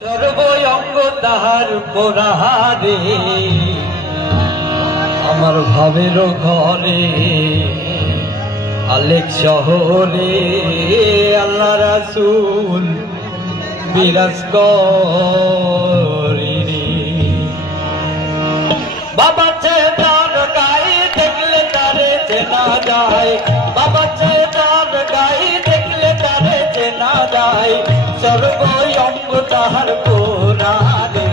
সর্বঙ্গ তাহার পোড়াহারে আমার ভাবের ঘরে আলেক শহরে আল্লাহ রাসূল বিরাজ করি বাবা চেতার গায়ে দেখলে তারে চেনা যায় বাবা চেতার গায়ে দেখলে তারে চেনা যায় সর্বঙ্গ তাহার পোড়াহারে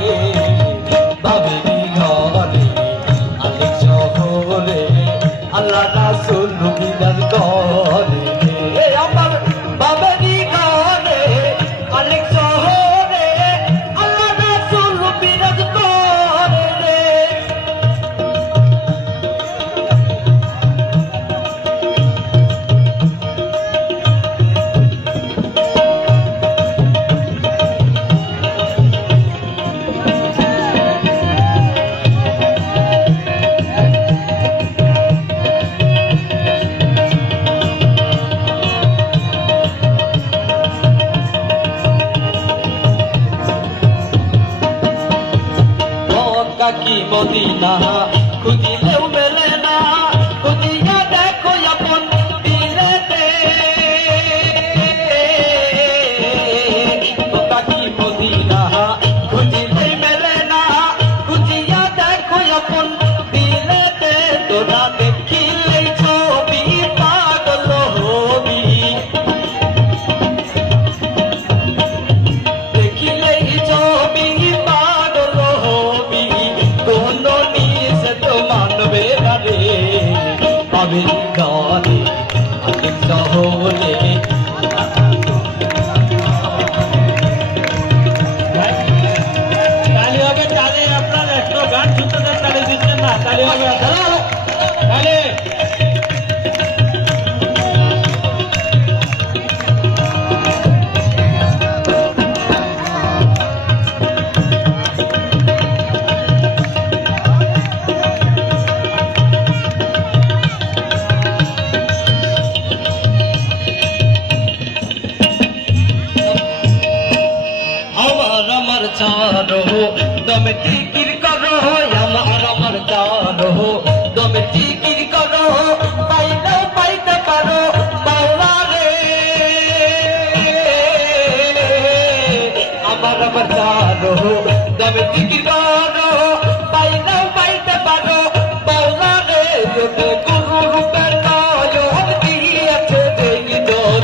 ভাবেরি ঘরে আলেক শহরে আল্লাহ রাসূল বিরাজ করে আমার ভাবেরি ঘরে আলেক শহরে আল্লাহ রাসূল বিরাজ করে की मदीना खुदिलेও মেলে না খুদিয়া দেখো আপন দিলেতে মক্কা কি মদিনা খুদিলেও মেলে না খুদিয়া দেখো আপন দিলেতে তোরা দেখিলেই ছবি পাগল হবি দেখিলেই ছবি পাগল হবি ভাবেরি ঘরে আলেক শহরে তালি হবে তালে আপনার একটু গান শুনতে দেন তালে দিচ্ছেন না তালি হবে তালে चारो दम जिकिर करो আমার चारो दम जिकिर करो पाइलो पाइते पारो बाउला रे আমার चारो दम जिकिर करो पाइलो पाइते पारो बाउला रे যদি গুরু রূপে নয়ন দিয়েছে দেখি তোর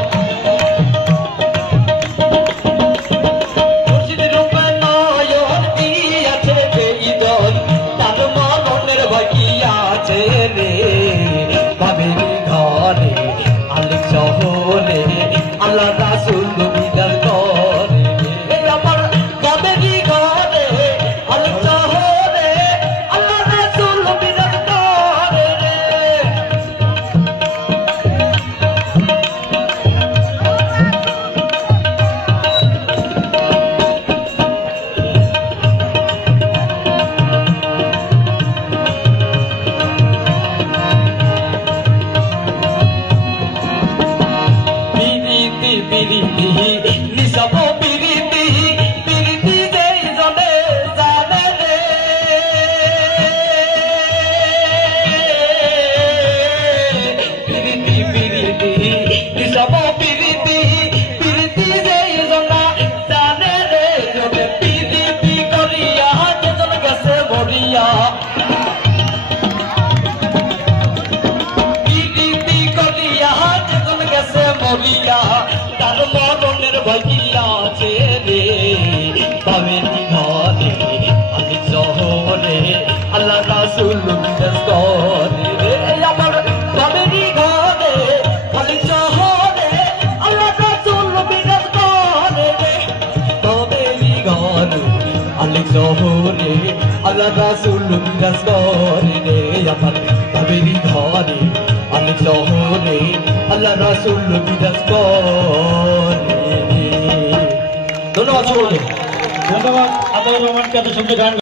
ভাবেরি ঘরে আলেক শহরে আল্লাহ রাসূল বিরাজ করে আমার ভাবেরি ঘরে আলেক শহরে আল্লাহ রাসূল বিরাজ করে নিসব পিরিতি পিরিতি যেই জনে জানে রে পিরিতি পিরিতি নিসব পিরিতি পিরিতি যেই জনা জানে রে যদি পিরিতি করিয়া যেজন গেছে মরিয়া পিরিতি করিয়া যেজন গেছে মরিয়া তার মরণের ভয়িয়া আছে রে ভাবেরি ঘরে আলেক শহরে আল্লাহ রাসূল বিরাজ করে রে আমার ভাবেরি ঘরে আলেক শহরে আল্লাহ রাসূল বিরাজ করে রে ভাবেরি ঘরে আলেক শহরে আল্লাহ রাসূল বিরাজ করে রে আমার ভাবেরি ঘরে আলেক শহরে আল্লাহ রাসূল বিরাজ করে ধন্যবাদ ধন্যবাদ আতাউর রহমানকে এত সুন্দর গান